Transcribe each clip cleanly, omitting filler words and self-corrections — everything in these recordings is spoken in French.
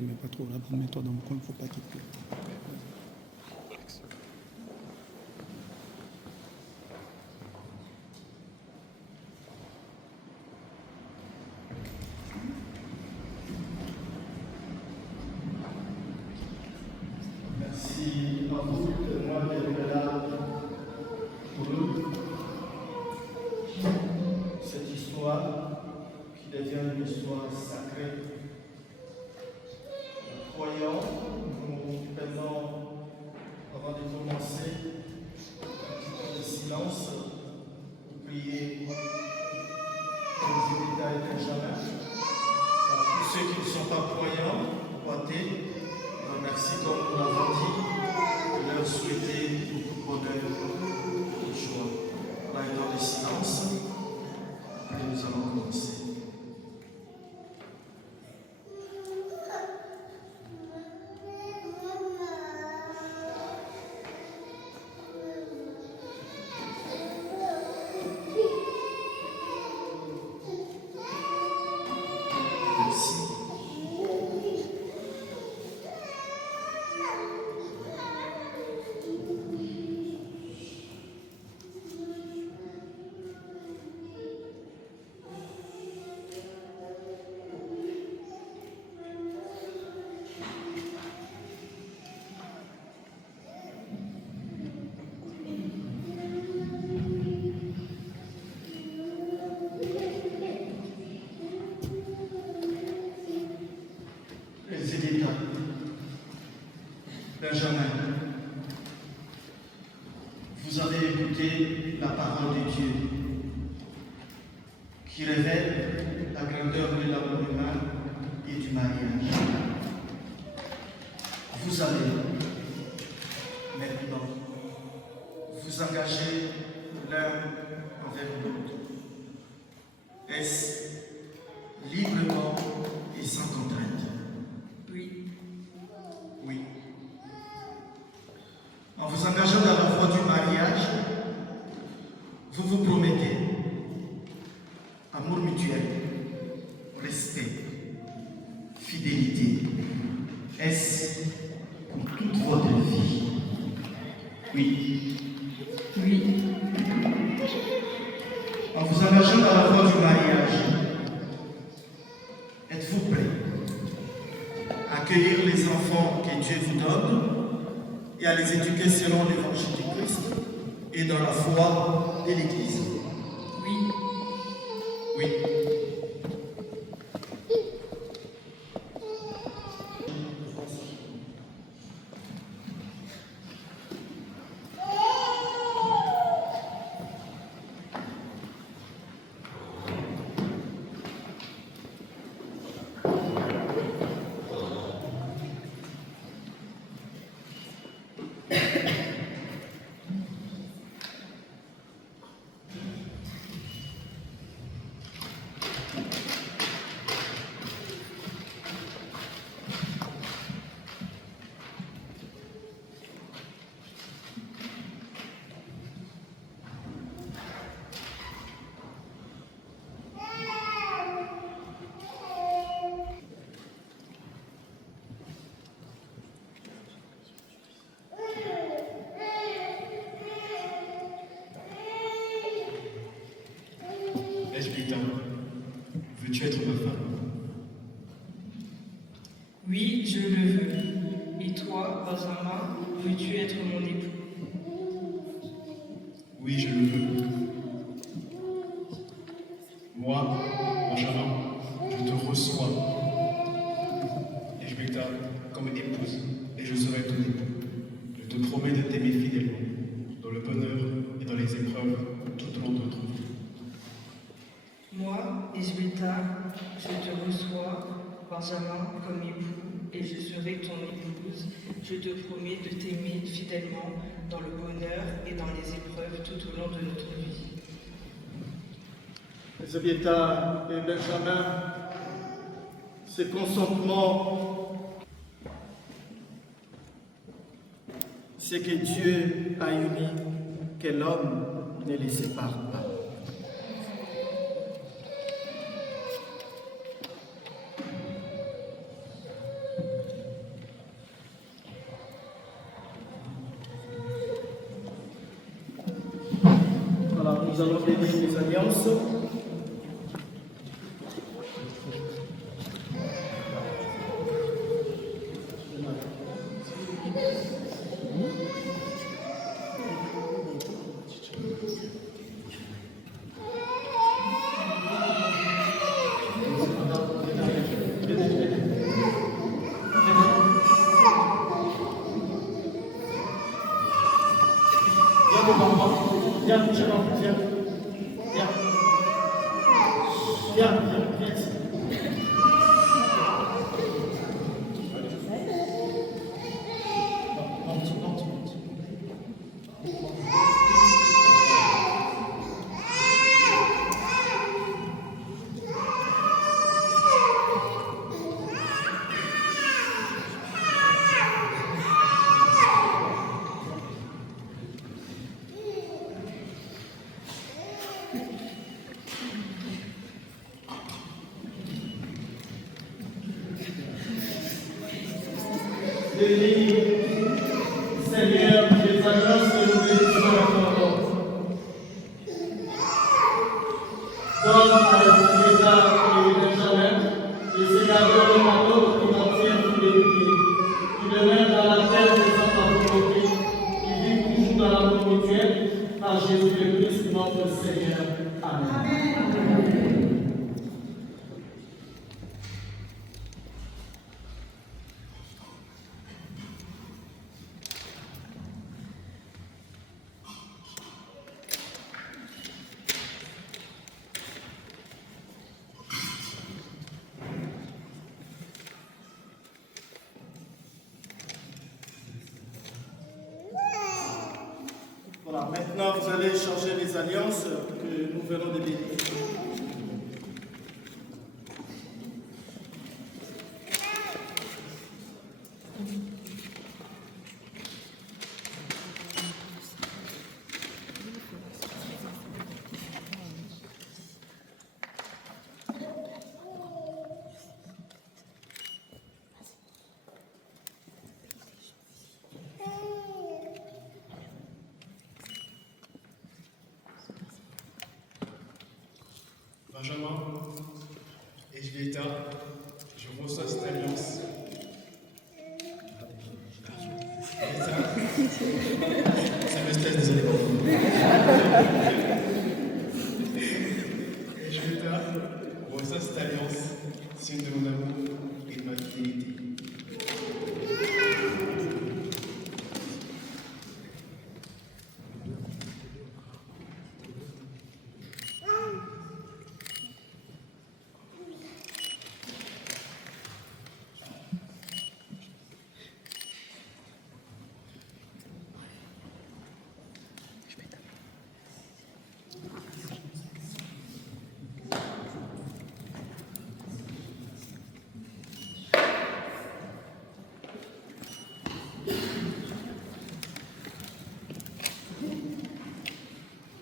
te mets pas trop là-bas, mets-toi dans le coin, il ne faut pas qu'il te plaît. Merci à vous de moi d'être là pour nous. Cette histoire qui devient une histoire sacrée. Croyant, nous prenons, avant de commencer, un petit peu de silence pour prier pour les Zébéda et Benjamin. Pour ceux qui ne sont pas croyants, croyez, merci comme nous l'avons dit, de leur souhaiter beaucoup de bonheur et de joie. Dans les temps de silence, et nous allons commencer. Benjamin, vous avez écouté la parole de Dieu qui révèle la grandeur de l'amour humain et du mariage. Vous allez maintenant vous engager l'un envers l'autre. Est-ce librement et sans contrainte? Oui. Oui. En vous engageant dans la voie du mariage, vous vous promettez amour mutuel, respect, fidélité. Est-ce pour toute votre vie? Oui. Oui. En vous engageant dans la voie du mariage, êtes-vous prêt à accueillir les enfants que Dieu vous donne et à les éduquer selon l'évangile du Christ et dans la foi de l'Église? Oui. Oui. Elvita, veux-tu être ma femme? Oui, je le veux. Et toi, Benjamin, veux-tu être mon époux? Oui, je le veux. Moi, Benjamin, je te reçois, Elvita, comme épouse, et je serai ton époux. Je te promets de t'aimer fidèlement, dans le bonheur et dans les épreuves, tout au long de notre vie. Moi, Elvita, je te reçois, Benjamin, comme époux, et je serai ton épouse. Je te promets de t'aimer fidèlement dans le bonheur et dans les épreuves tout au long de notre vie. Zébéda et Benjamin, ce consentement, c'est que Dieu a uni, que l'homme ne les sépare pas. Alors, nous allons bénir les alliances. Viens, viens, viens. Viens. Viens, viens, viens ici. Monte, monte, monte. Bénis, Seigneur, les alliances que nous bénissons maintenant. Donne à l'État et Benjamin les sénateurs de Mano qui maintiennent fidélité, qui demeurent dans la terre de sa volonté, qui vivent toujours dans l'amour mutuel, par Jésus le Christ, notre Seigneur. Amen. Voilà, maintenant vous allez changer les alliances que nous venons de bénir. Benjamin et Julieta, je reçois cette alliance. Julieta, ça me stresse, désolé. Et Julieta, je reçois cette alliance, signe de mon amour et de ma fidélité.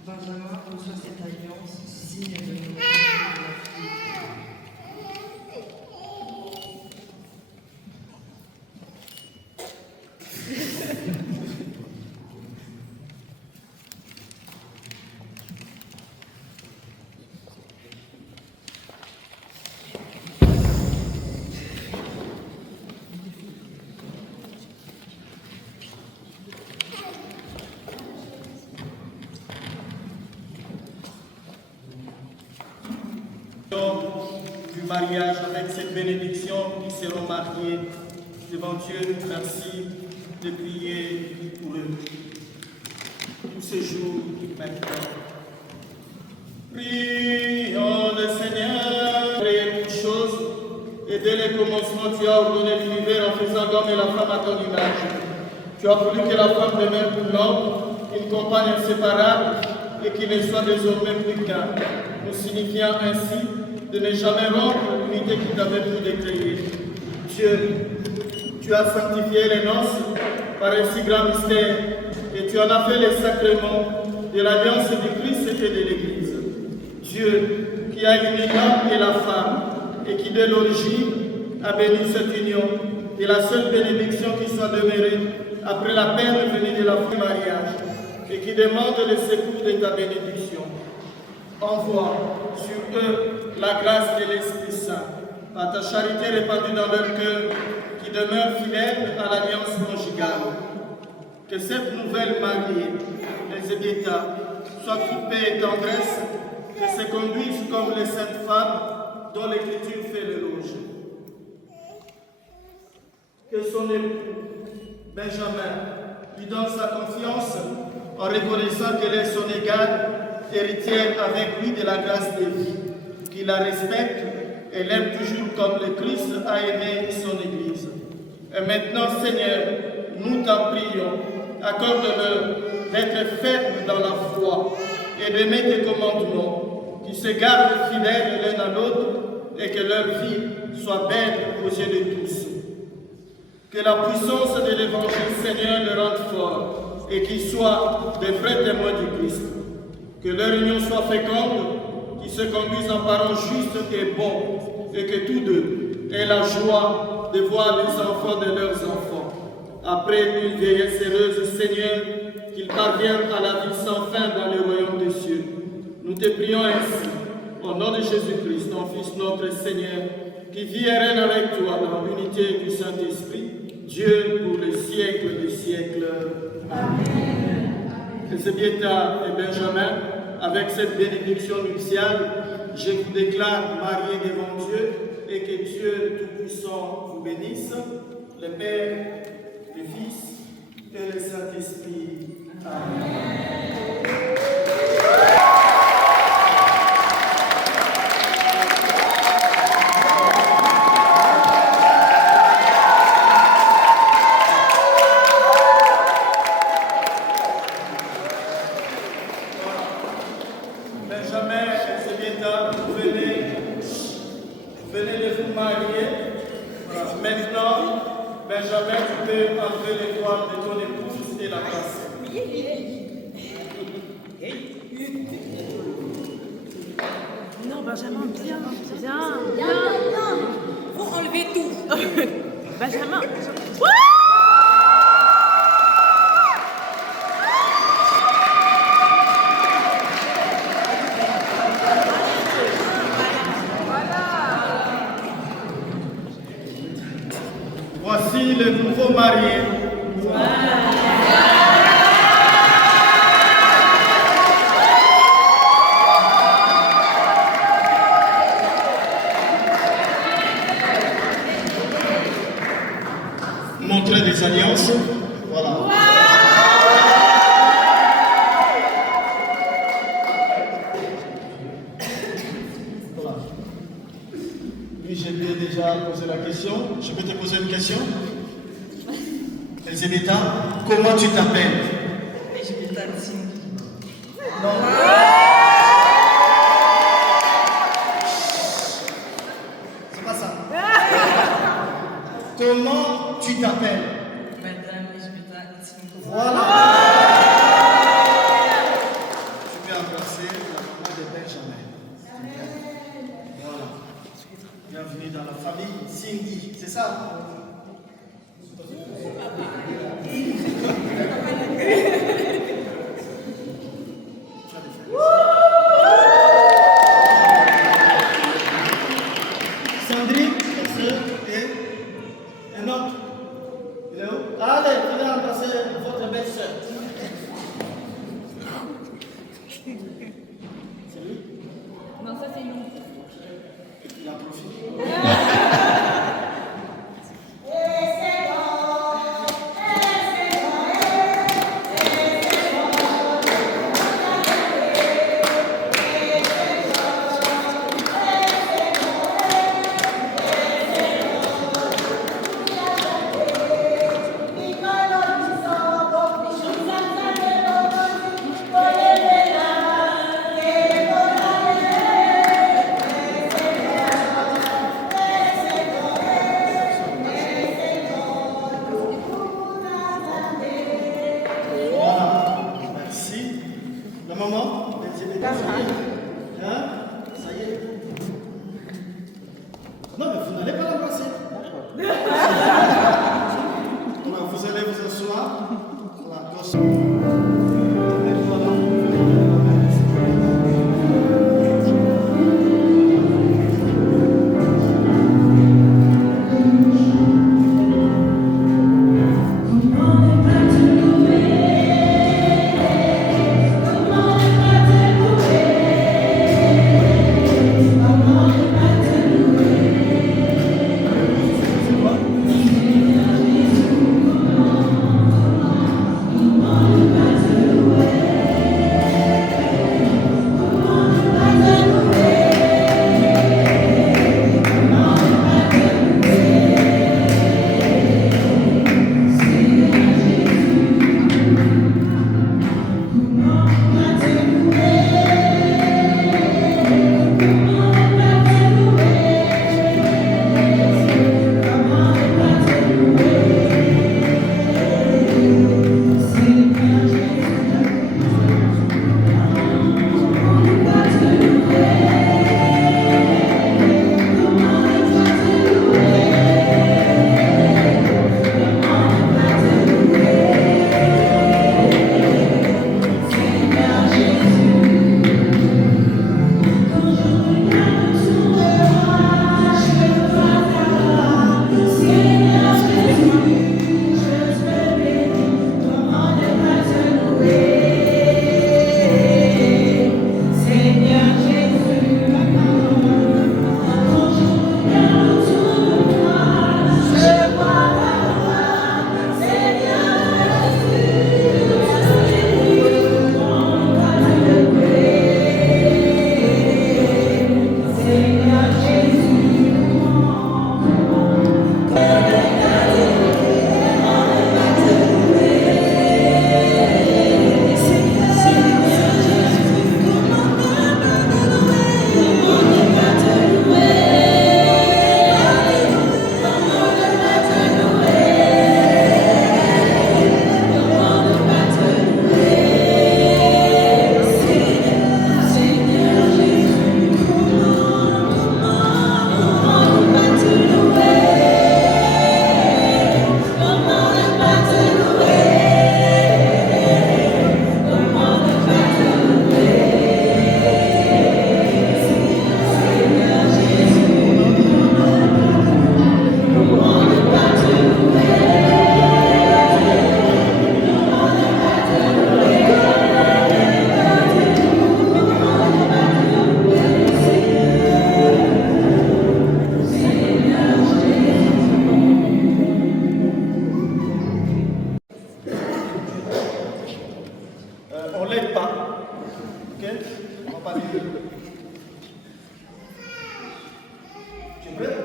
Benjamin reçoit cette alliance, signe de mon amour et de ma fidélité. Du mariage avec cette bénédiction qui seront mariés devant Dieu, merci de prier pour eux. Tous ces jours maintenant. Prions le Seigneur, créer toutes choses, et dès le commencement tu as ordonné l'univers en faisant l'homme et la femme à ton image. Tu as voulu que la femme demeure pour l'homme une compagne inséparable et qu'il ne soit désormais plus qu'un, nous signifiant ainsi de ne jamais rompre l'unité qui t'avait pu décréer. Dieu, tu as sanctifié les noces par un si grand mystère et tu en as fait les sacrements de l'alliance du Christ et de l'Église. Dieu, qui a uni l'homme et la femme et qui dès l'origine a béni cette union, est la seule bénédiction qui soit demeurée après la peine venue de la mariage. et qui demandent le secours de ta bénédiction. Envoie sur eux la grâce de l'Esprit Saint, par ta charité répandue dans leur cœur, qui demeure fidèle à l'alliance conjugale. Que cette nouvelle mariée, Elisabetta, soit toute paix et tendresse, qu'elle se conduise comme les saintes femmes dont l'Écriture fait l'éloge. Que son époux, Benjamin, lui donne sa confiance en reconnaissant qu'elle est son égale, héritière avec lui de la grâce de vie, qu'il la respecte et l'aime toujours comme le Christ a aimé son Église. Et maintenant, Seigneur, nous t'en prions, accorde-leur d'être fermes dans la foi et d'aimer tes commandements, qu'ils se gardent fidèles l'un à l'autre et que leur vie soit belle aux yeux de tous. Que la puissance de l'Évangile, Seigneur, le rende fort et qu'ils soient de vrais témoins du Christ. Que leur union soit féconde, qu'ils se conduisent en parents justes et bons, et que tous deux aient la joie de voir les enfants de leurs enfants. Après une vieillesse heureuse, Seigneur, qu'ils parviennent à la vie sans fin dans le royaume des cieux. Nous te prions ainsi, au nom de Jésus-Christ, ton Fils, notre Seigneur, qui vit et règne avec toi dans l'unité du Saint-Esprit, Dieu pour les siècles des siècles. Amen. Elisabetta et Benjamin, avec cette bénédiction nuptiale, je vous déclare mariés devant Dieu et que Dieu Tout-Puissant vous bénisse, le Père, le Fils et le Saint-Esprit. Amen. Venez de vous marier. Maintenant, Benjamin, tu peux enlever les voiles de ton épouse et la casser. Non, Benjamin, bien. Faut enlever tout. Benjamin. Voici le nouveau marié. Montrer des alliances. Voilà. Voilà. Oui, j'ai déjà posé la question. Je peux te poser une question? Elisabetta, comment tu t'appelles? Elisabetta Cindy. C'est pas ça. Comment tu t'appelles? Madame Elisabetta Cindy. Voilà. Tu peux embrasser la maman de Benjamin. Voilà. Bienvenue dans la famille Cindy. C'est ça? Sandrine, ta sœur, et un autre. Il est où? Allez, venez embrasser votre belle-sœur. C'est lui? Non, ça c'est nous. Il en profite. Maman, Elisabetta, ça y est. Hein? Ça y est. Non, mais vous n'allez pas l'embrasser. Alors, vous allez vous asseoir. Voilà, On va parler de... Tu veux?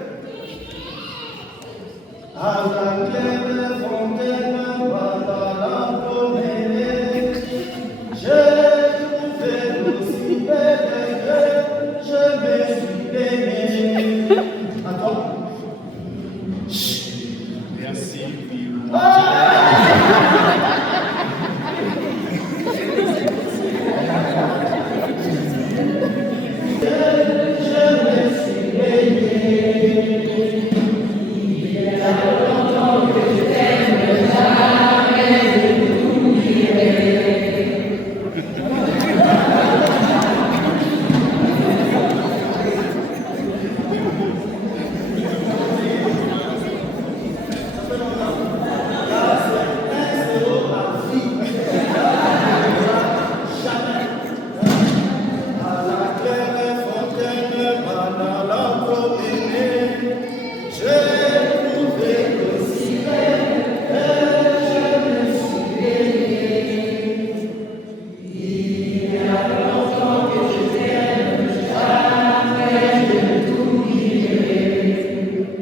À la claire fontaine, voilà la promenade, j'ai trouvé aussi belle que je me suis aimé. À toi. Merci.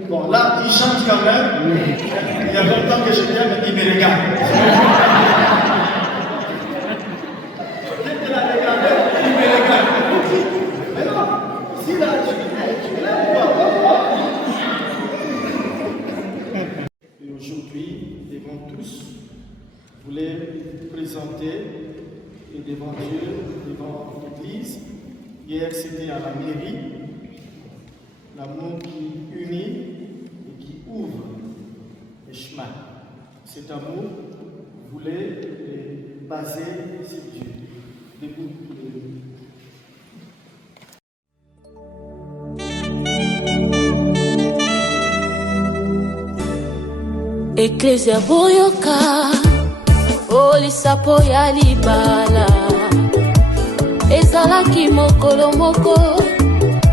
Bon, là, il chante quand même. Il y a longtemps que je viens, mais il me regarde. Dès qu'il a regardé, il me regarde. Mais non, si là, tu l'aimes pas. Et aujourd'hui, devant tous, je voulais vous présenter, et devant Dieu, devant l'Église. Hier, c'était à la mairie. L'amour qui unit et qui ouvre les chemins. Cet amour voulait baser sur Dieu. Debout tous les deux. Eklesia boyoka olisapo ya libala ezalaki mokolo moko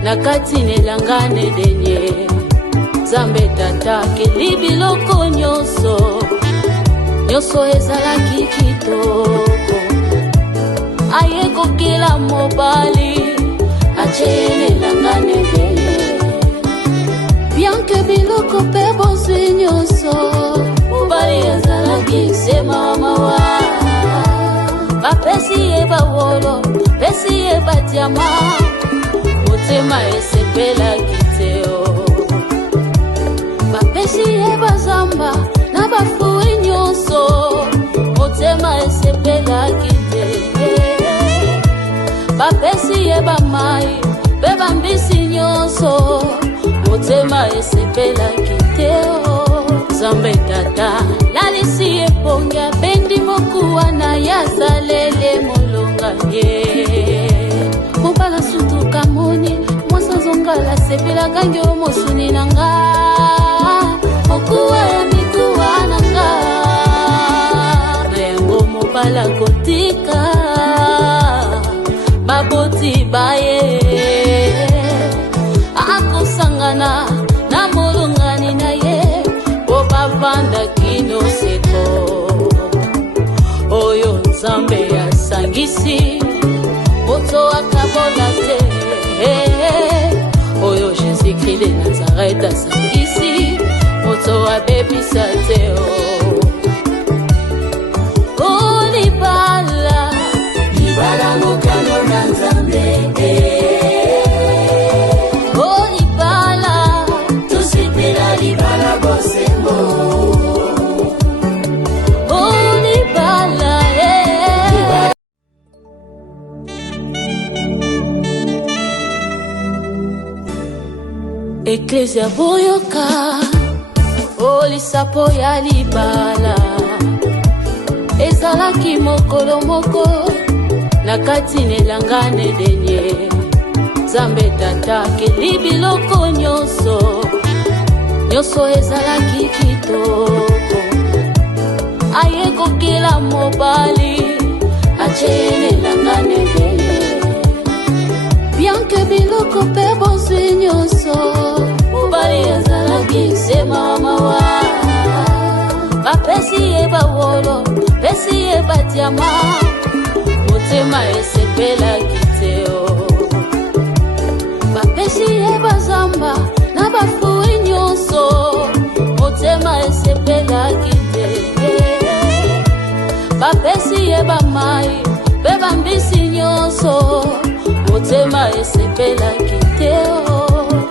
na kati nelangane denye Nzambe tata keli biloko nyonso ezalaki kitoko aye kokila mobali ache nelangane denye bien que biloko pe bozwi nyonso mobali ezalaki sema mawa bapesi ye bawolo pesi ye batiama motema esepelaki te o bapesi ye bazamba na bafui nyonso motema esepelaki te bapesi ye bamai mpe bambisi nyonso motema esepelaki te o Nzambe tata lalisi epongi abendi mokuwa na yazalele molonga ye mobala sutuka moni mwasa zongala sepelaka ngio mosuni na nga okuwa ya mikuwa na nga na yango mobala kotika baboti baye akosangana na molongani na ye po bavanda kino seko oyo Nzambe asangisi moto akabola te oyo Jésus-Christ de Nazareth asangisi moto abebisa te o libala mokano na Nzambe o libala tusipela libala bosembo o libala Eklesia boyoka olisapo ya libala ezalaki mokolo moko na kati nelangane denye Nzambe tata keli biloko nyonso ezalaki kitoko aye kokila mobali ache nelangane denye bien que biloko pe bozwi nyonso mobali ezalaki sema mawa bapesi ye bawolo pesi ye batiama motema esepelaki motema esepelaki te bapesi ye bamai mpe bambisi nyonso motema esepelaki te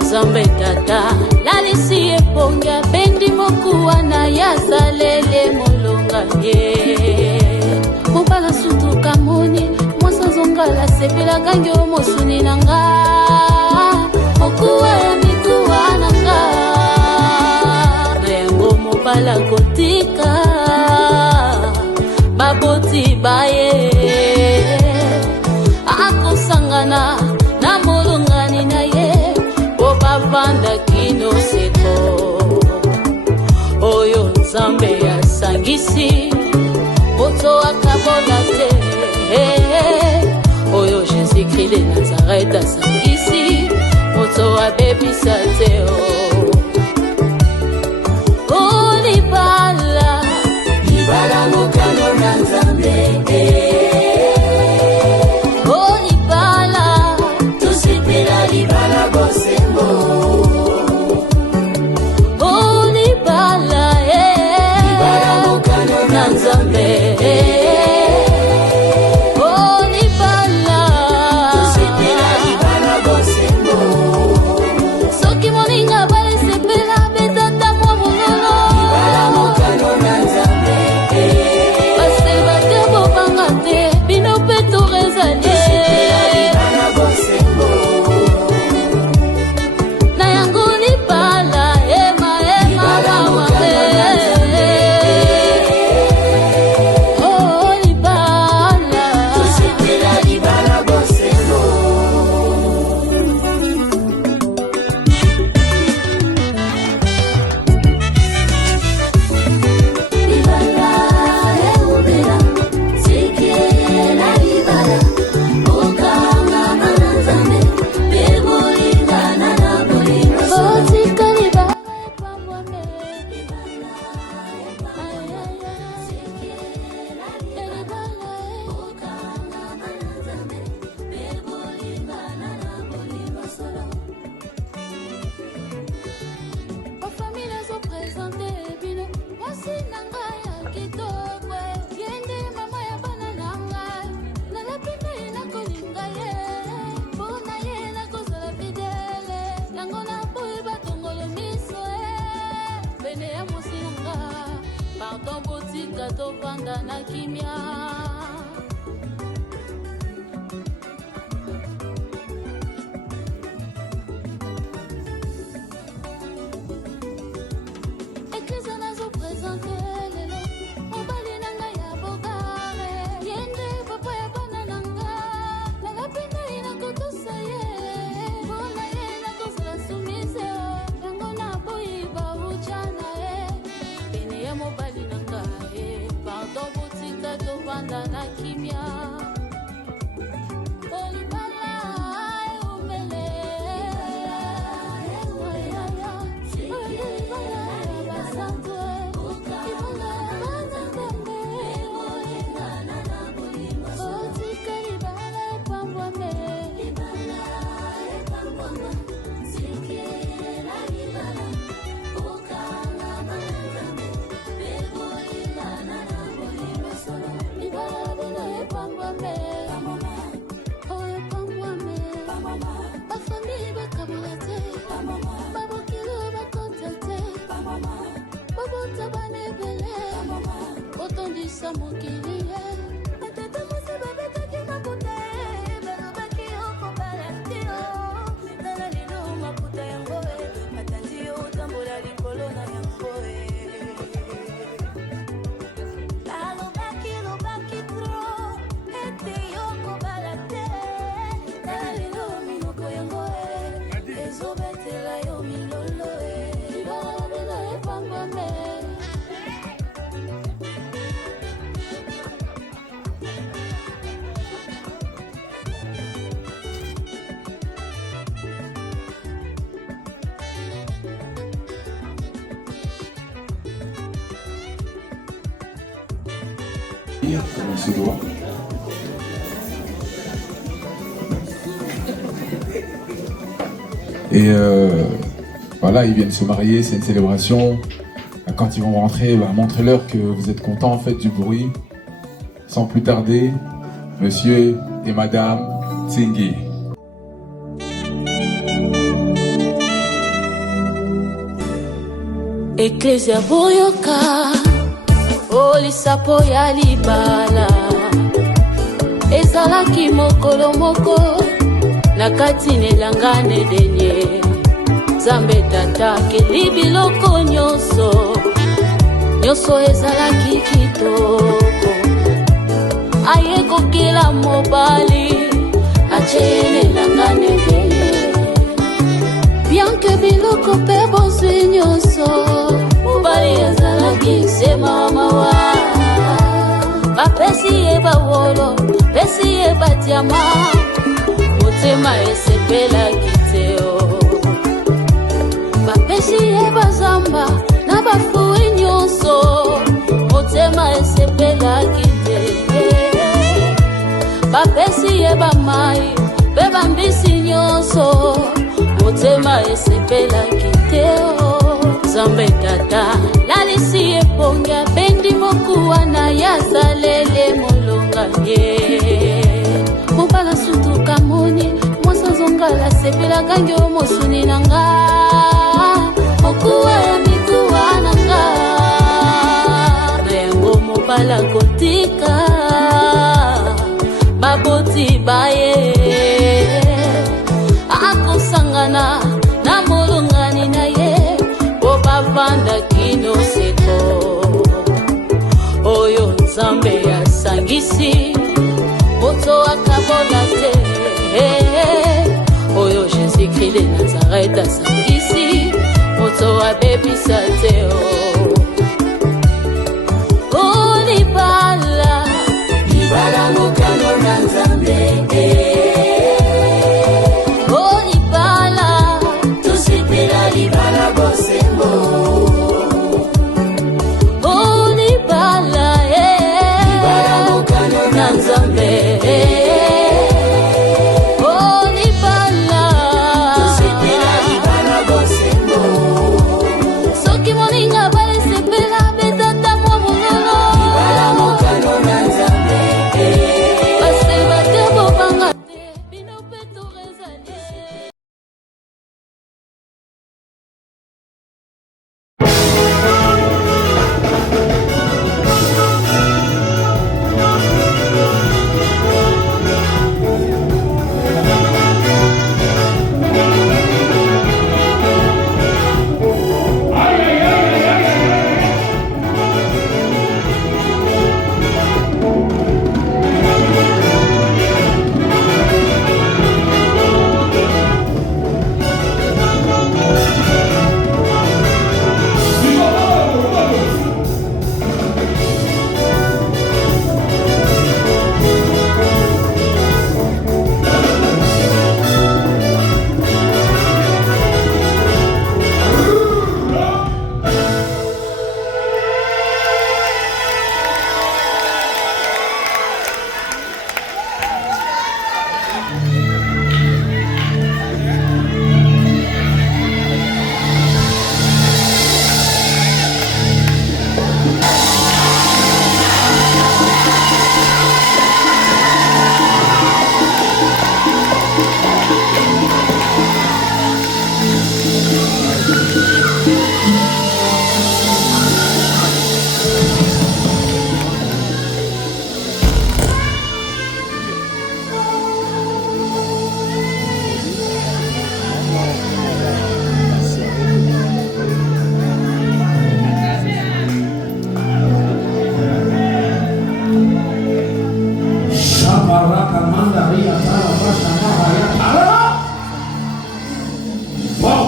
Nzambe tata lalisi epongi abendi mokuwa na yazalele molonga ye mobala sutuka moni mwasa zongala sepelaka ngio mosuni na nga mokuwa ya mikuwa na nga na yango mobala kotika baboti baye akosangana na molongani na ye po bavanda kino seko oyo Nzambe asangisi moto akabola te oyo Jésus-Christ de Nazareth asangisi moto abebisa te libala libala mokano na Nzambe libala tusipela libala bosembo libala libala mokano na Nzambe libala tusipela libala bosembo soki moninga balesepela betata mwa mololo libala mokano na Nzambe basebate bobanga te bino mpe torezali na yango libala ema mamae libala tosepela libala bosembo libala eumela sikela libala okanga na Nzambe bebolingana na bolingo sotika libala epambwame libala sikela libala okanga na Nzambe bebolingana na bolingo solo bafamile ezopresente bino mwasi na ngai ya kitoko yende mama ya bana na ngai nalapi na ye nakolinga ye mpona ye nakozala fidele yango naboyi batongolo miso pene ya mosi na nga pardon botika tovanda na kimia ekrize nazopresente lelo mobali na ngai ya bogare yende papa ya bana na nga nalapi na ye nakotosa ye mpona ye nakozala sumise yango naboyi bauja na ye pene ya mobali na ngai pardon botika tovanda na kimia libala eumele bafamili bakabola te babokilo bakota te babota bana ebele otondisa mokili ye batata mosi babetaki maputa balobaki okobala te tala lelo maputa yango batandi yo otambola likolo na yango lobaki tro ete yokobala te tala lelo minoko yango ezobetela yo milolo libala bino epambwame On se doit. Et voilà, ils viennent se marier, c'est une célébration. quand ils vont rentrer, montrez-leur que vous êtes contents, faites du bruit. Sans plus tarder, monsieur et madame Tsingi. Eklesia boyoka olisapo ya libala ezalaki mokolo moko na kati nelangane denye Nzambe tatake libiloko nyonso ezalaki kitoko aye kokela mobali achene langane denye bien que biloko pe bozwi nyonso mobali ezalaki sema mawa bapesi ye bawolo pesi ye badiama motema esepelaki teo bapesi ye bazamba na bafui nyonso motema esepelaki te bapesi ye bamai pe bambisi nyonso motema esepelaki teo Nzambe tata lalisi eponga bendi mokuwa na yazalele molonga ye mobala sutuka moni mwasa zongala sepelaka ngio mosuni nanga mokuwa ya mikuwa nanga na yango mobala kotika baboti baye akosangana na molongani na ye bavanda kino seko oyo Nzambe asangisi moto akabola te oyo Jésus-Christ de Nazareth asangisi moto abebisa te libala libala mokano na Nzambe libala tusipela libala bosembo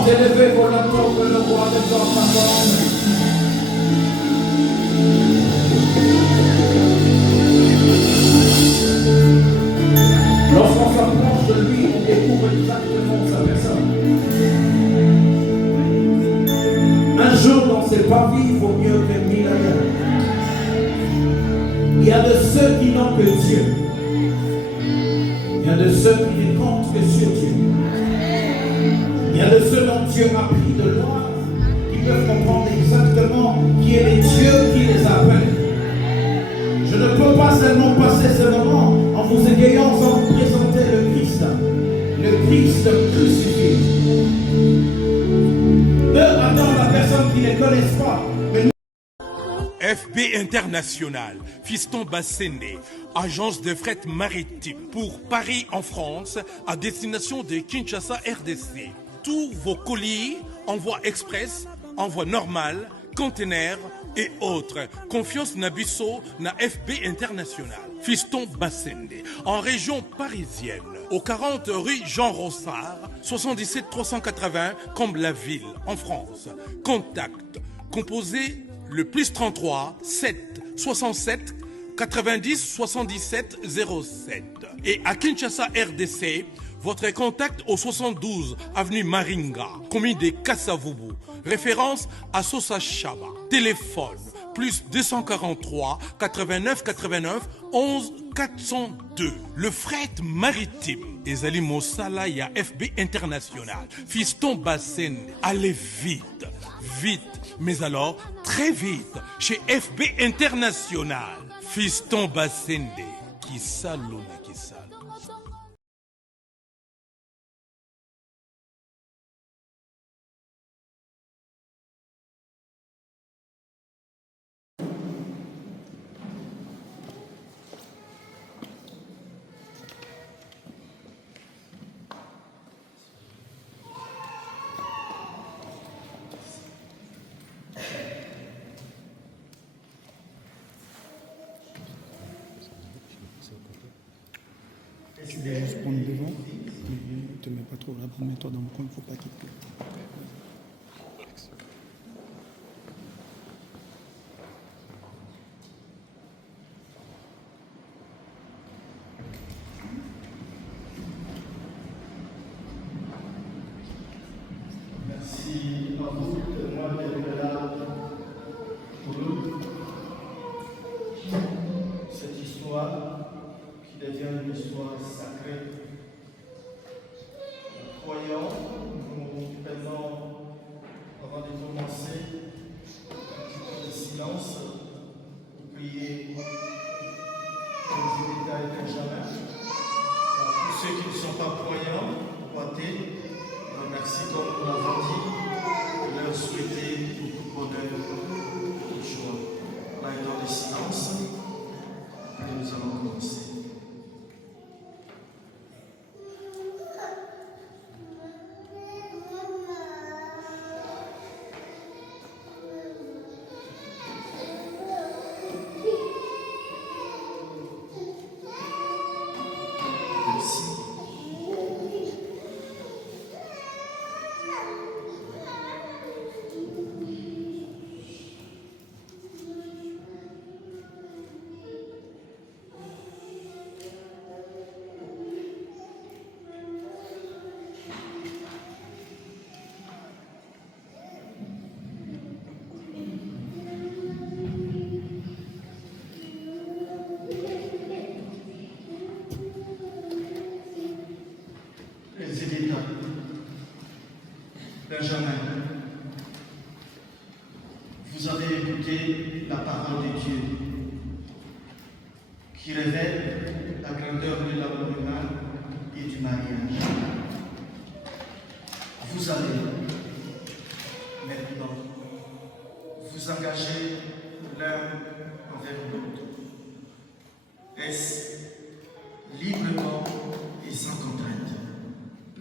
Élevez vos lambeaux que le roi des hommes m'attende. Lorsqu'on s'approche de lui, on découvre exactement sa personne. Un jour dans ses parvis vaut mieux que 1000 ailleurs. Il y a de ceux qui n'ont que Dieu. Il y a de ceux qui ne comptent que sur Dieu. Il y a de ceux dont Dieu a pris de loin, qui ils peuvent comprendre exactement qui est le Dieu qui les appelle. Je ne peux pas seulement passer ce moment en vous égayant sans vous présenter le Christ crucifié. Ne attendent la personne qui ne connaissent pas. FB International, Fiston Bassende, agence de fret maritime pour Paris en France, à destination de Kinshasa RDC. Tous vos colis, envoi express, envoi normal, conteneurs et autres. Confiance Nabisso na FB International. Fiston Bassende, en région parisienne, au 40 rue Jean Rossard, 77 380 Comble-la-Ville, en France. Contact, composé le plus 33 7 67 90 77 07. Et à Kinshasa RDC, votre contact au 72 avenue Maringa, commune de Kassavubu, référence à Sosa Chaba. Téléphone plus 243 89 89 11 402. Le fret maritime. Ezali Mosala ya FB International. Fiston Bassende. Allez vite, vite, mais alors très vite chez FB International. Fiston Bassende. Qui salue, qui salue. Tu dois juste prendre devant, mais ne te mets pas trop là, mets-toi dans le coin, il ne faut pas qu'il te plaît. Merci à vous de moi d'être là pour nous. Cette histoire qui devient une histoire sacrée. Croyant, nous prenons, avant de commencer, un petit peu de silence pour prier pour les Zébéda et Benjamin. Pour ceux qui ne sont pas croyants, croyez, merci comme nous l'avons dit, de leur souhaiter beaucoup de bonheur, beaucoup de joie. Là, dans le silence, et nous allons commencer. Benjamin, vous avez écouté la parole de Dieu qui révèle la grandeur de l'amour humain et du mariage. Vous allez maintenant vous engager l'un envers l'autre. Est-ce librement et sans contrainte?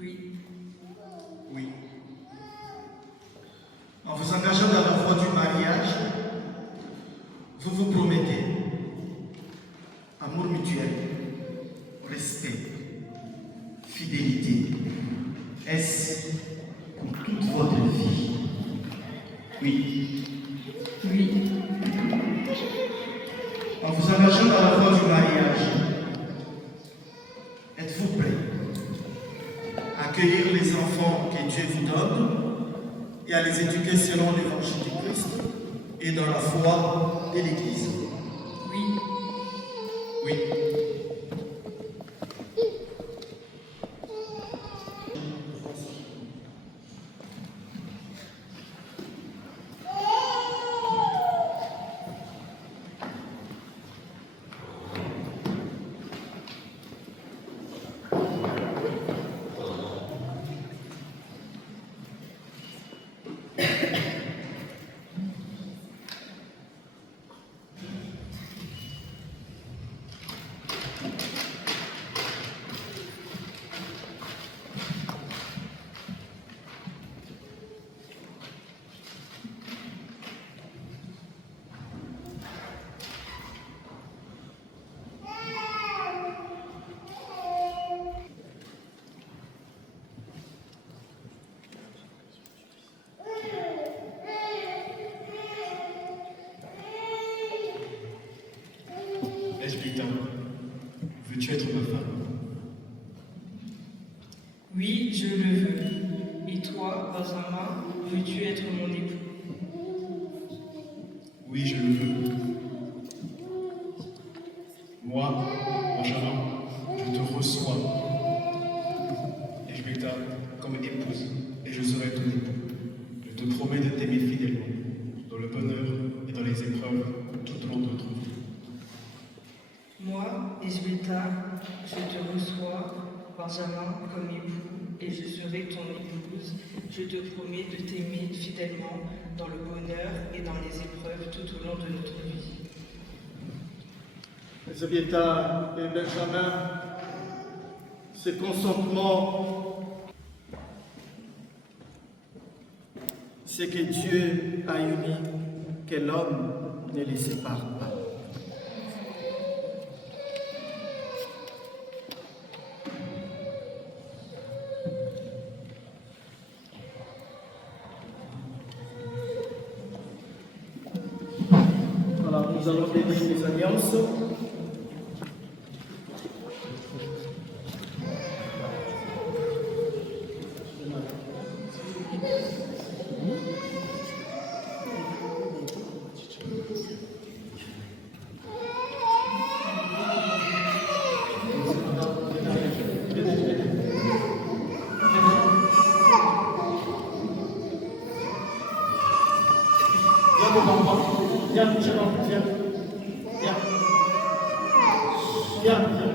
Oui. Oui. En vous engageant dans la voie du mariage, vous vous promettez amour mutuel, respect, fidélité. Est-ce pour toute votre vie? Oui. Oui. En vous engageant dans la voie du mariage, êtes-vous prêt à accueillir les enfants que Dieu vous donne et à les éduquer selon l'évangile du Christ et dans la foi de l'Église? Oui. Oui. Oui, je le veux. Et toi, Benjamin, veux-tu être mon époux? Oui, je le veux. Moi, Benjamin, je te reçois. Et je vais t'aimer comme épouse, et je serai ton époux. Je te promets de t'aimer fidèlement, dans le bonheur et dans les épreuves, tout au long de notre vie. Moi, Esbeta, je te reçois, Benjamin, comme époux, et je serai ton épouse. Je te promets de t'aimer fidèlement dans le bonheur et dans les épreuves tout au long de notre vie. Elisabetta et Benjamin, ce consentement, c'est que Dieu a uni, que l'homme ne les sépare pas. Alors, nous allons bénir les alliances. Viens, viens.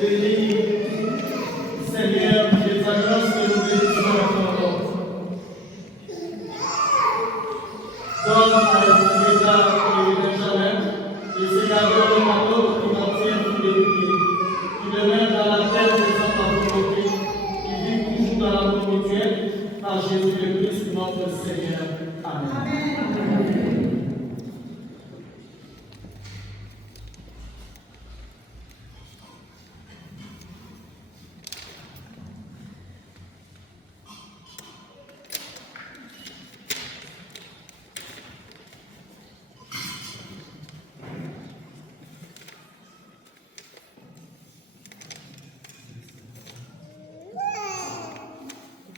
Bénis, Seigneur, les alliances que nous bénissons maintenant. Donne à Elisabetta et Benjamin les égards de Mato qui entière fidélité, qui demeure dans la terre des hommes à volonté, qui vit toujours dans la communauté, par Jésus le Christ, notre Seigneur. Amen.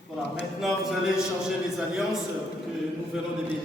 Voilà, maintenant vous allez changer les alliances que nous venons de bénir.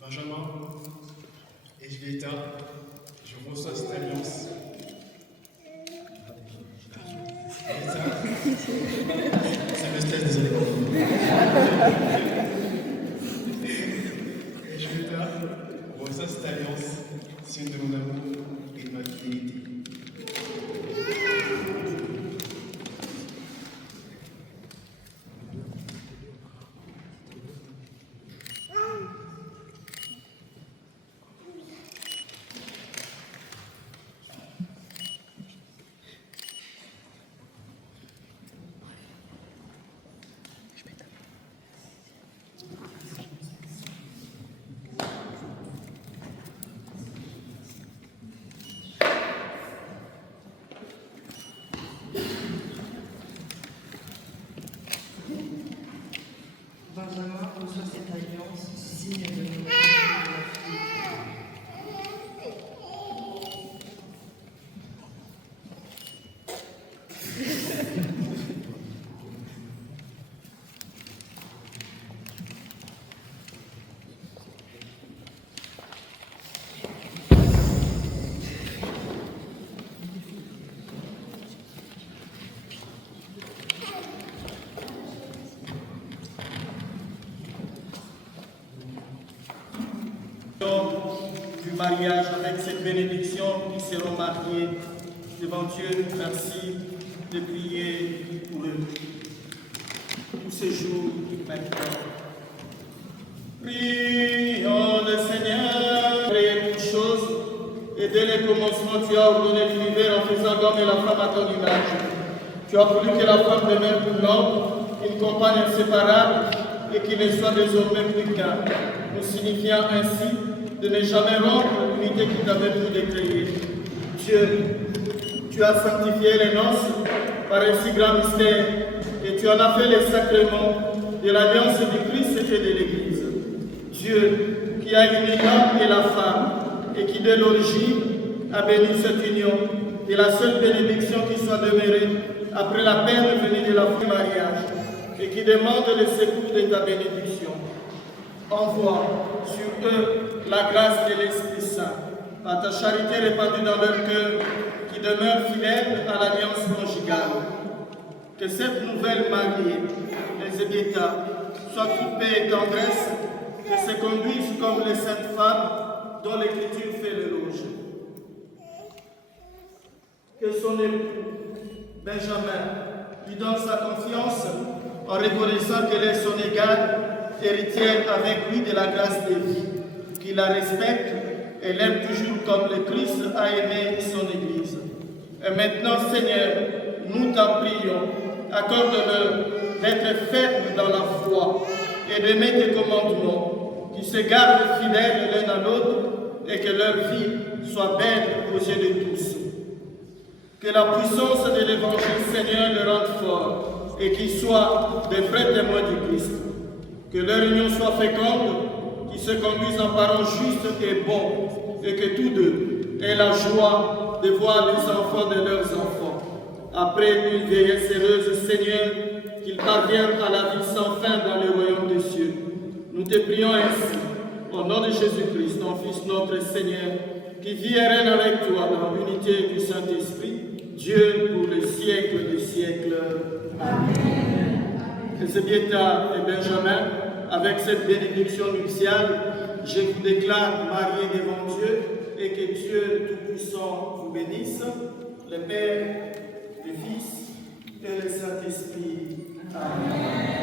Benjamin, Esbeta, je reçois cette alliance. Ça me stresse, désolé. Esbeta, je reçois cette alliance, signe de mon amour et de ma fidélité. Benjamin reçoit cette alliance, signe de mon amour et de ma fidélité. mariage avec cette bénédiction qui seront mariés. Devant Dieu, merci de prier pour eux. Tous ces jours maintenant. Prions le Seigneur, créer toutes choses, et dès les commencements, tu as ordonné l'univers en faisant l'homme et la femme à ton image. Tu as voulu que la femme demeure pour l'homme une compagne inséparable et qu'il ne soit désormais plus qu'un, nous signifiant ainsi de ne jamais rompre l'unité qui t'avait pu décréer. Dieu, tu as sanctifié les noces par un si grand mystère et tu en as fait les sacrements de l'alliance du Christ et de l'Église. Dieu, qui a uni l'homme et la femme et qui dès l'origine a béni cette union, est la seule bénédiction qui soit demeurée après la peine venue de la fin du mariage et qui demande le secours de ta bénédiction. Envoie sur eux la grâce de l'Esprit Saint, par ta charité répandue dans leur cœur, qui demeure fidèle à l'alliance conjugale. Que cette nouvelle mariée, les Ébiétas, soit toute paix et tendresse, et se conduisent comme les saintes femmes dont l'Écriture fait l'éloge. Que son époux, Benjamin, lui donne sa confiance en reconnaissant qu'elle est son égale, héritière avec lui de la grâce de vie, qu'il la respecte et l'aime toujours comme le Christ a aimé son Église. Et maintenant, Seigneur, nous t'en prions, accorde-leur d'être fermes dans la foi et d'aimer tes commandements, qui se gardent fidèles l'un à l'autre et que leur vie soit belle aux yeux de tous. Que la puissance de l'Évangile, Seigneur, le rende fort et qu'ils soient des vrais témoins du Christ. Que leur union soit féconde, qu'ils se conduisent en paroles justes et bons, et que tous deux aient la joie de voir les enfants de leurs enfants. Après une vieillesse heureuse, Seigneur, qu'ils parviennent à la vie sans fin dans le royaume des cieux. Nous te prions ainsi, au nom de Jésus-Christ, ton Fils, notre Seigneur, qui vit et règne avec toi dans l'unité du Saint-Esprit, Dieu pour les siècles des siècles. Amen. Les Ébiétas et Benjamin, avec cette bénédiction nuptiale, je vous déclare mariés devant Dieu et que Dieu Tout-Puissant vous bénisse, le Père, le Fils et le Saint-Esprit. Amen.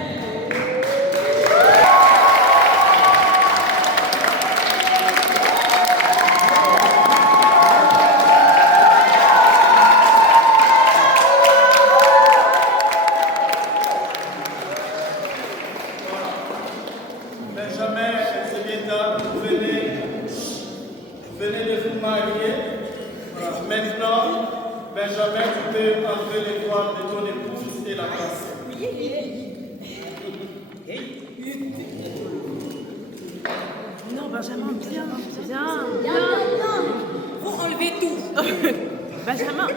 Benjamin, tu peux enlever les voiles de ton épouse et la placer. Non, Benjamin, viens. Faut enlever tout. Benjamin.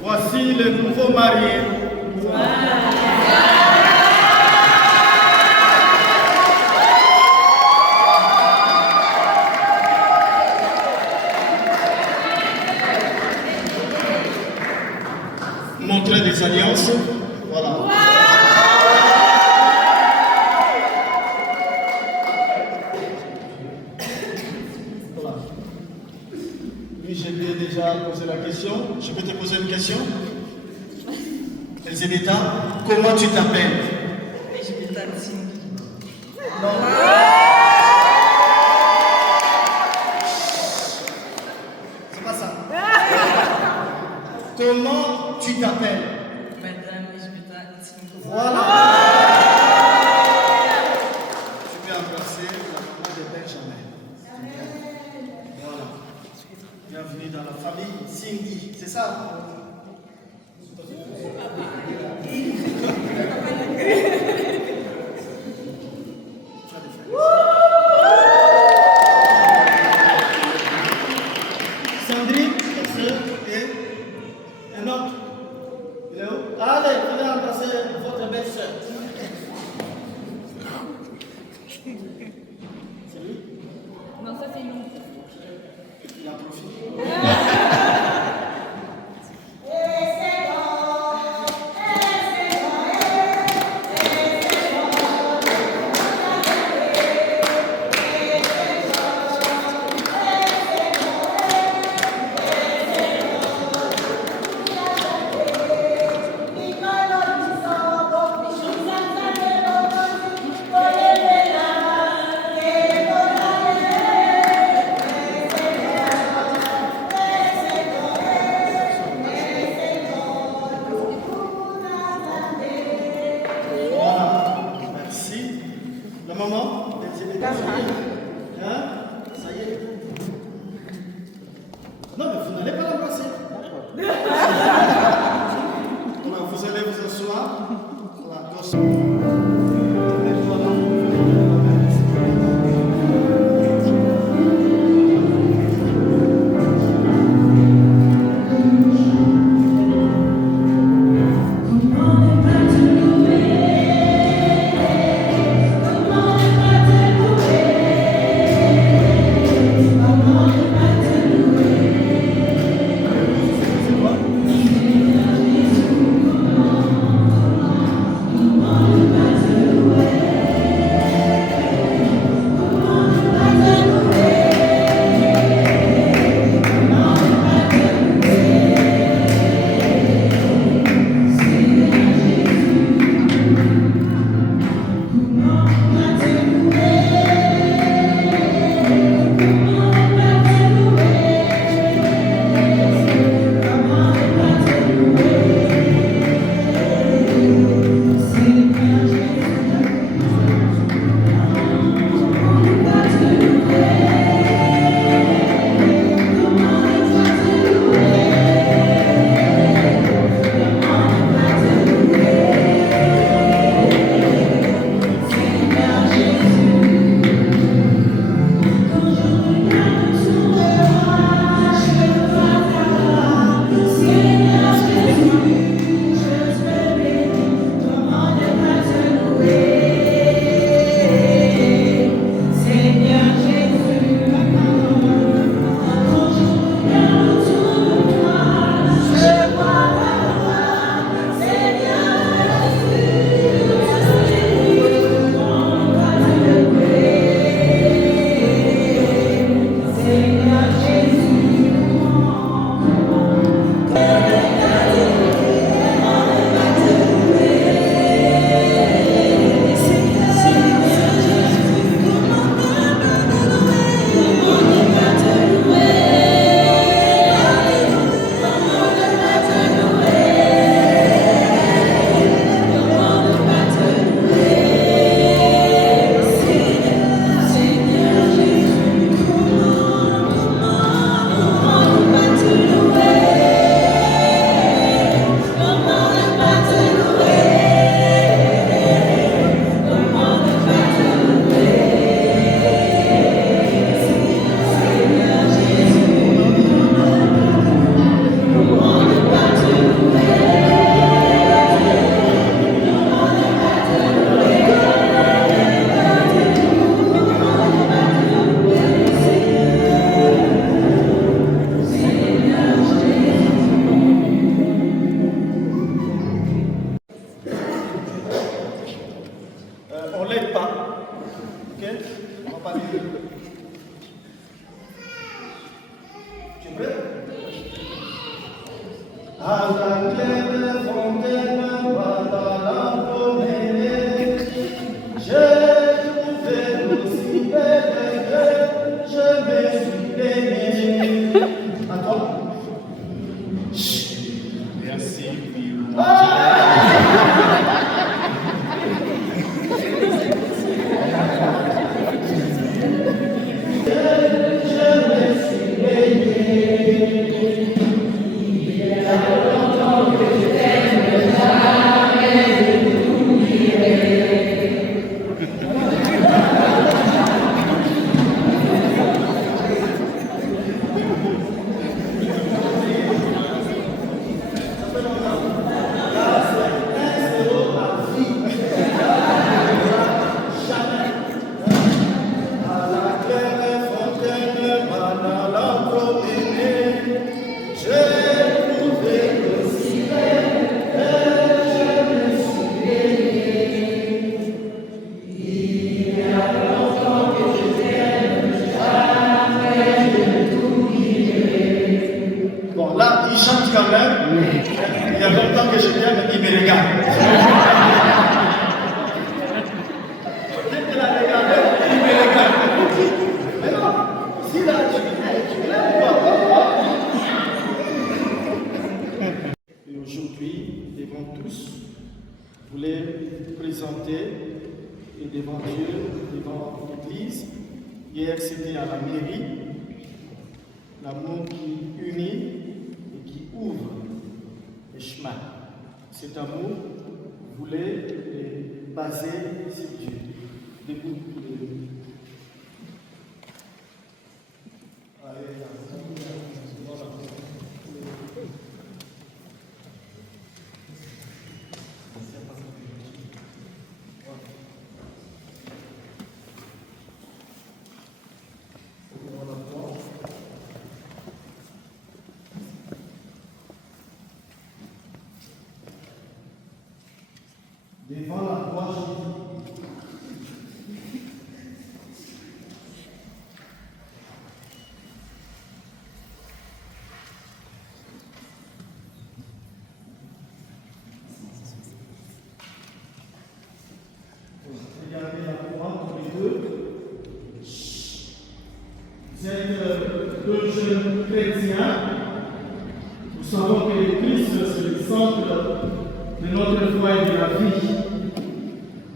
Voici le nouveau marié. Montrer des alliances. Voilà. Voilà. Oui, j'ai déjà posé la question. Je peux te poser une question? Elisabetta, comment tu t'appelles? Elisabetta Nzingi. Non. C'est pas ça. Comment tu t'appelles? Madame Elisabetta Nzingi. Voilà. Tu peux embrasser la maman de Benjamin. Voilà. Bienvenue dans la famille Nzingi, c'est ça? Sandrine, ta sœur, et un autre. Il est où? Allez, venez embrasser votre belle-sœur. C'est lui? Non, ça c'est long. Il en profite. la claire fontaine, voilà la promenade. J'ai trouvé aussi belle que je me suis aimé. À toi. Merci. Bon, là, il chante quand même. Il y a longtemps que je viens, mais il me regarde. Dès qu'il a regardé, il me regarde. Mais non, si là, tu l'aimes pas. Et aujourd'hui, devant tous, je voulais présenter, et devant Dieu, devant l'Église, hier c'était à la mairie, l'amour qui unit et qui ouvre les chemins. Cet amour voulait baser sur Dieu. Debout. Devant la croix, regardez la croix tous les deux. Vous êtes deux jeunes chrétiens. Nous savons que le Christ, c'est le centre de notre foi et de la vie.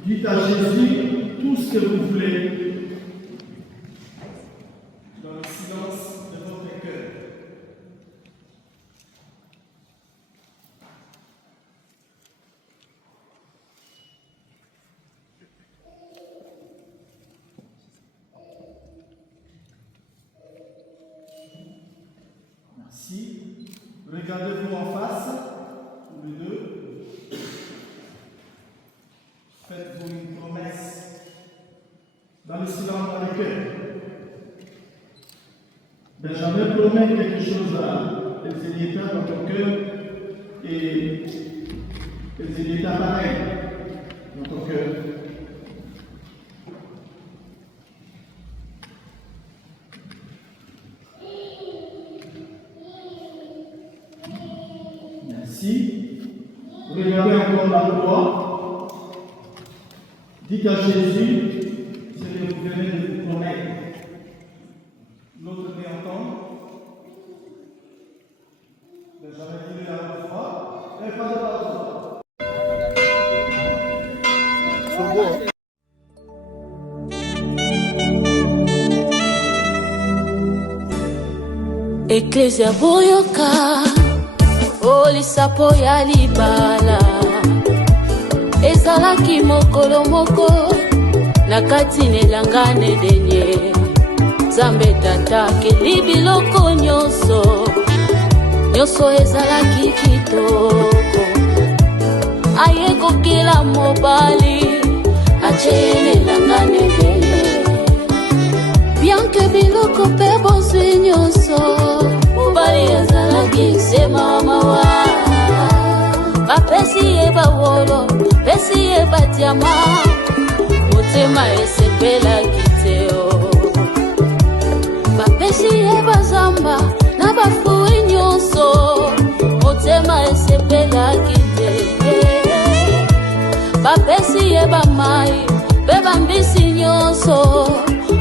Dites à Jésus tout ce que vous voulez dans le silence de votre cœur. Merci. Regardez-vous en face, tous les deux. Faites-vous une promesse dans le silence, dans le cœur. Benjamin promet quelque chose à Elisabeth dans ton cœur et Elisabeth pareil dans ton cœur. Merci. Regardez encore la croix. Dites à Jésus ce que vous venez de vous promettre. L'autre peut entendre. Benjamin dit la haute voix. Et pas de la haute voix. C'est beau, hein? Ecclesia boyoka olisapo ya libala ezalaki mokolo moko na kati nelangane denye Nzambe tatakeli biloko nyonso ezalaki kitoko ayekokela mobali atie nelangane denye bien que biloko pe bozwi nyonso mobali ezalaki sema mawa bapesi ye bawolo pesi ye batiama motema esepelaki teo bapesi ye bazamba na bafui nyonso motema esepelaki te. Bapesi ye bamai mpe bambisi nyonso,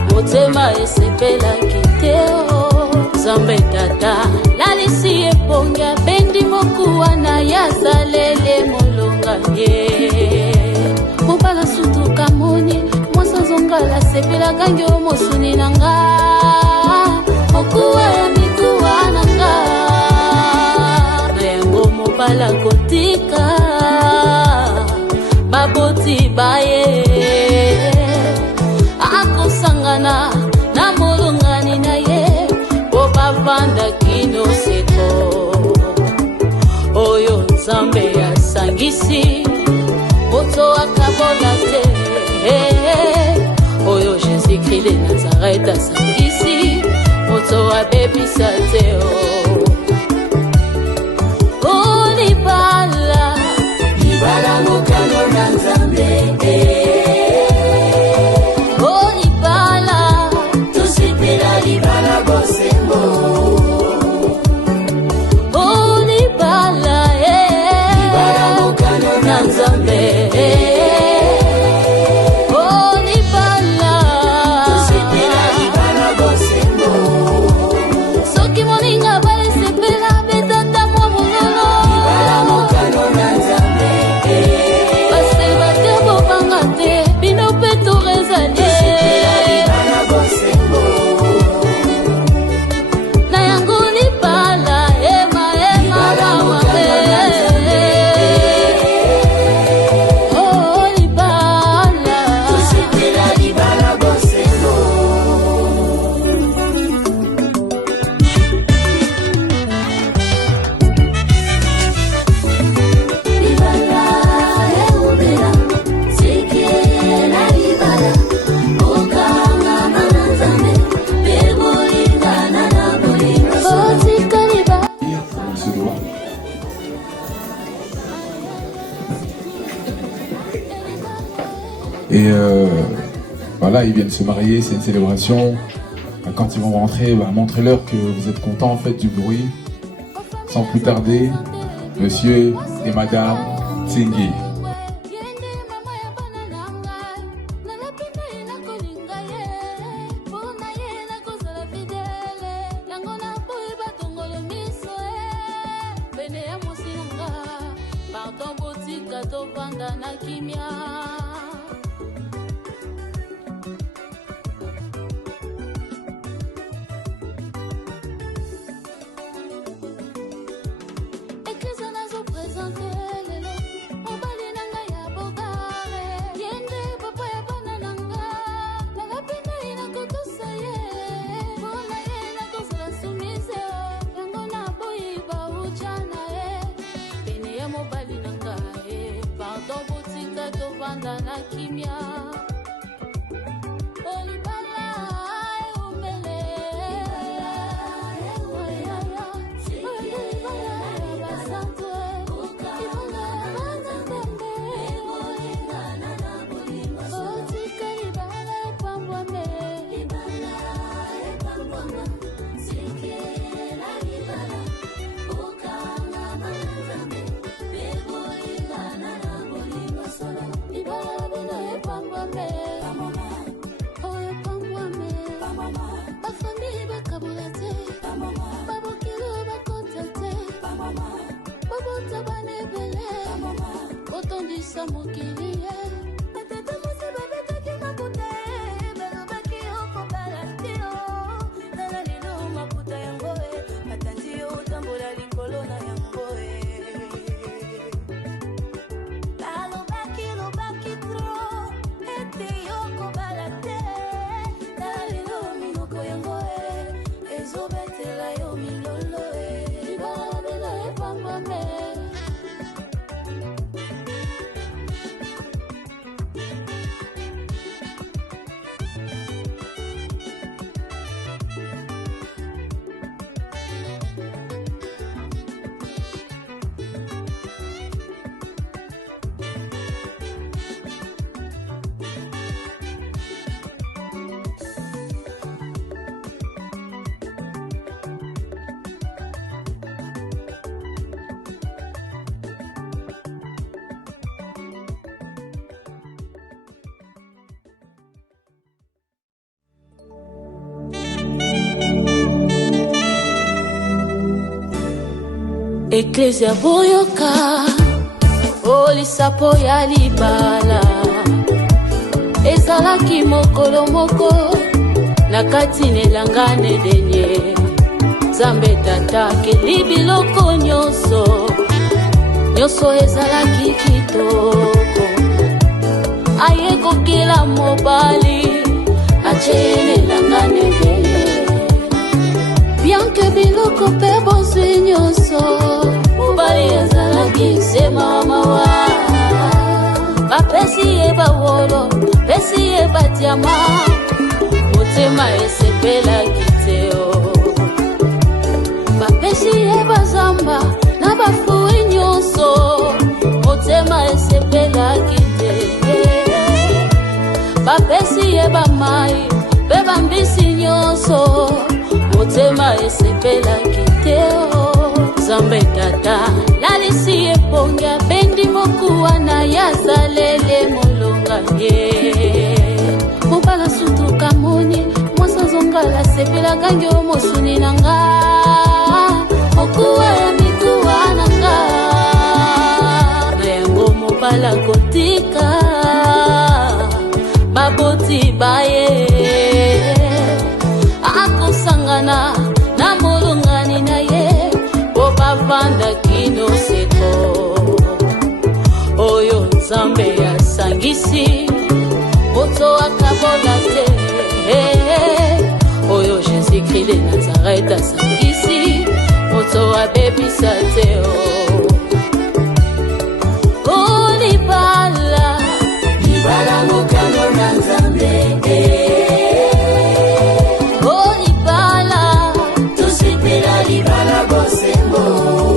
motema esepelaki te. Nzambe tata lalisi epongi abendi mokuwa na yazalele molonga ye. Mobala sutuka moni mwasa zongala sepelaka ngio mosuni na nga, mokuwa ya mikuwa na nga. Na yango mobala kotika baboti baye, akosangana na molongani na ye po bavanda kino seko. Oyo Nzambe asangisi moto akabola te. Oyo Jésus-Christ de Nazareth asangisi moto abebisa te. Oh libala, libala mokano na Nzambe. Oh libala, tusipela libala bosembo. Oh libala, libala mokano na Nzambe. Oh libala, tusipela libala bosembo. Soki moninga bale sepela betata mwa mulolo. Libala mokano na Nzambe. Base bate bobanga te, bino pe torezali. Tusipela libala bosembo. Na yango libala, ema ema mama pe. Oh libala, tusipela libala bosembo. Libala eumela, sikela libala, okanga mana Nzambe, bebolingana na bolingo. Otika libala. On se doit. Et voilà, ils viennent se marier, c'est une célébration. Quand ils vont rentrer, montrez-leur que vous êtes contents en fait du bruit. Sans plus tarder, monsieur et madame Tsingi. Pardon botika tovanda na kimia. Ekriza nazo présente lelo, mobali nanga ya bogare. Yende papa ya bana nanga, nalapenda ina kotosa ye. Bona ye na kozala soumise, yango na boyi ba ujana ye. Pene ya mobali nanga ye, pardon botika tovanda na kimia. Olibala eumele, bafamili bakabola te, babokilo bakota te, babota bana ebele, kotondisa mokili ye. Batata mosi babetaki maputa ye, balobaki okobala te o. Tala lelo maputa yango e, batandi yo otambola likolo na yango e. Balobaki lobaki tro, ete yo kobala te. Tala lelo minoko yango e, ezobetela yo milolo e. Libala bino epambame. Eklesia boyoka olisapo ya libala ezalaki mokolo moko na kati nelangane denye Nzambe tata keli biloko nyonso ezalaki kitoko aye kokila mobali achenelangane denye bien que biloko pe bozwi nyonso mobali ezalaki sema mawa bapesi ye bawolo pesi ye badiama motema esepelaki teo bapesi ye bazamba na bafui nyonso motema esepelaki te bapesi ye bamai pe bambisi nyonso motema esepelaki teo Nzambe tata lalisi eponga bendi mokuwa na yazalele molonga ye mobala sutuka moni mwasa zongala sepelaka ngio mosuni nanga mokuwa ya mikuwa nanga na yango mobala kotika baboti baye akosangana na molongani na ye bavanda kino seko oyo Nzambe asangisi moto akabola te oyo Jésus-Christ de Nazareth asangisi moto abebisa te libala mokano na Nzambe tosepela libala bosembo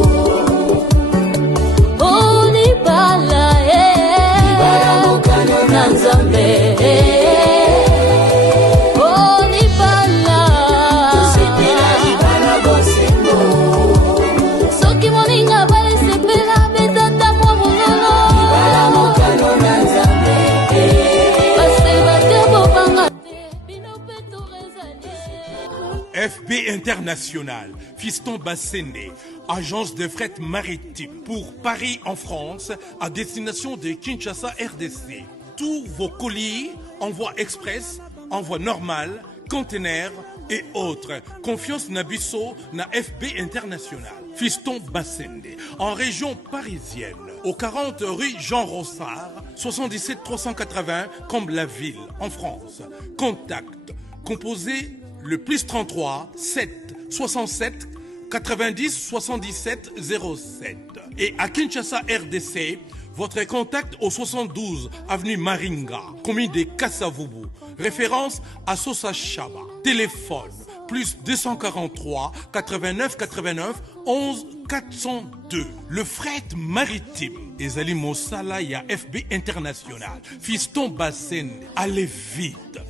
FB International, Fiston Bassene, agence de fret maritime pour Paris en France, à destination de Kinshasa RDC. Tous vos colis, envoi express, envoi normal, conteneurs et autres. Confiance Nabisso na FB International. Fiston Bassene, en région parisienne, au 40 rue Jean Rossard, 77 380 Comble-la-Ville, en France. Contact, composé le plus 33 7 67 90 77 07. Et à Kinshasa RDC, votre contact au 72 avenue Maringa, commune de Kassavubu. Référence à Sosa Chaba. Téléphone plus 243 89 89 11 402. Le fret maritime. Ezali Mosala ya FB International. Fiston Bassene. Allez vite,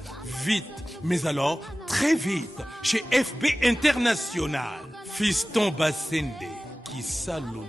vite. Mais alors, très vite, chez FB International, Fiston Bassende, qui saloue.